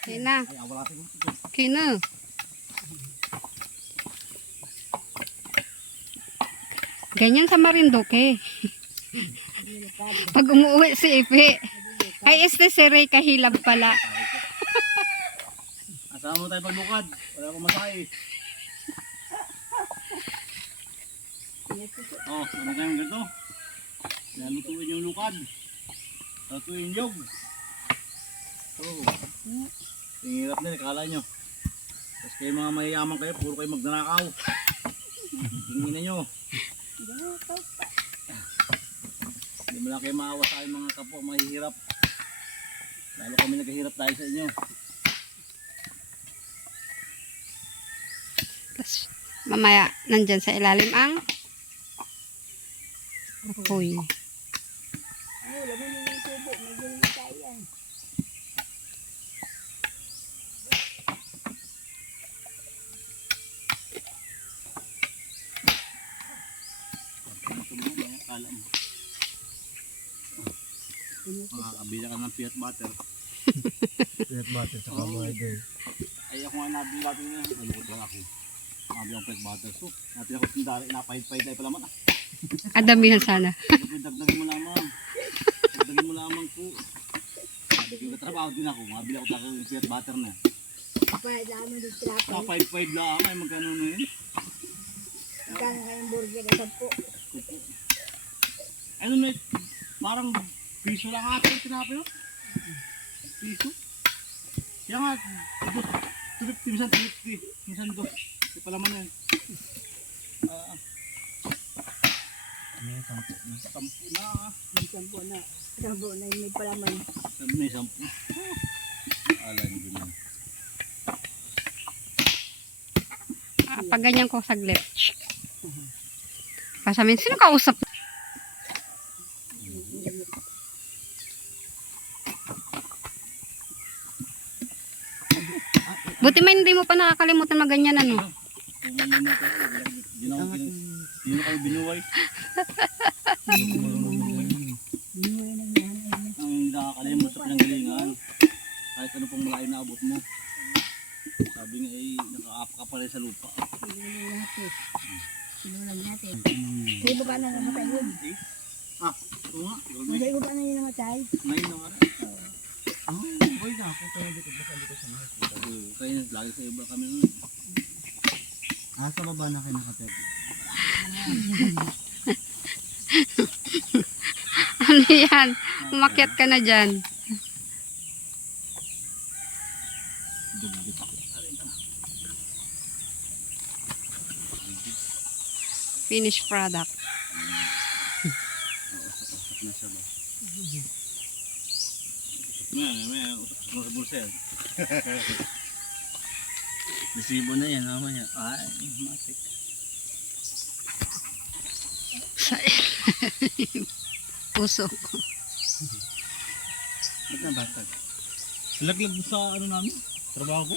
Kina. Kina. Ganyan sa Marinduque. Pag umuwi si Ipe. Ay, este si Ray kahilab pala. Asama mo tayo paglukad. Wala akong masahe. Oh, ano kayong ganito? Nalutuin yung lukad. Lutuin yung. Oh. Tingirap na, ikala nyo. Tapos kayo mga mayayaman kayo, puro kayo magnanakaw. Tingin na nyo. Hindi mo lang kayo maawa sa aking mga kapwa, mahihirap. Lalo kami naghihirap tayo sa inyo. Tapos, mamaya, nandyan sa ilalim ang apoy. Makakabila ka ng peanut butter. Peanut butter sa mga idol. Ay ako nga nabili natin yun. Nalukot lang ako. Nabili ang peanut butter. So, natin ako sindari. Napahid-pahid tayo pala man. Adamihan sana. Dagdagin mo lamang. Dagdagin mo lamang po. Dagdagin ko trabaho din ako. Mabili ako talaga yung peanut butter na. Pahid lang mo dito trapay. Napahid-pahid lang. Ay magkano na yun. Magkano kayong burger na 10? Ano may parang piso lang ata yung tinapay yun. Piso. Kaya nga, 250, minsan 250, minsan 2. Hindi pala man yan. May sampo na. Sampu na. May 10 na. 10 na yung may palaman. May sampu. Ala, hindi man. Pag ganyan ko saglit. Pasamin, sino kausap? Buti man hindi mo pa nakakalimutan maganyan ano. Hindi na kayo binuway. Ang nakakalimot sa pinanggalingan. Kahit ano pong malayo na abot mo. Sabi nga ay nakaapa ka pala sa lupa. Sinulang natin. May baba na namatay yun. Ah, ito nga. May baba na yun namatay. Ngayon na nga rin. Boy na ako tayo dito dito sa hospital. Kaya lagi sa iba kami nun. Sa baba na kayo nakatego. Ano yan? Umakyat ka na dyan. Finished product. Usap na siya ba? May usap na sa bulsa yan. Resibo na yan, mamaya. Ay, matik. Puso. Ba't nabasag? Laglag sa ano namin? Trabaho ko?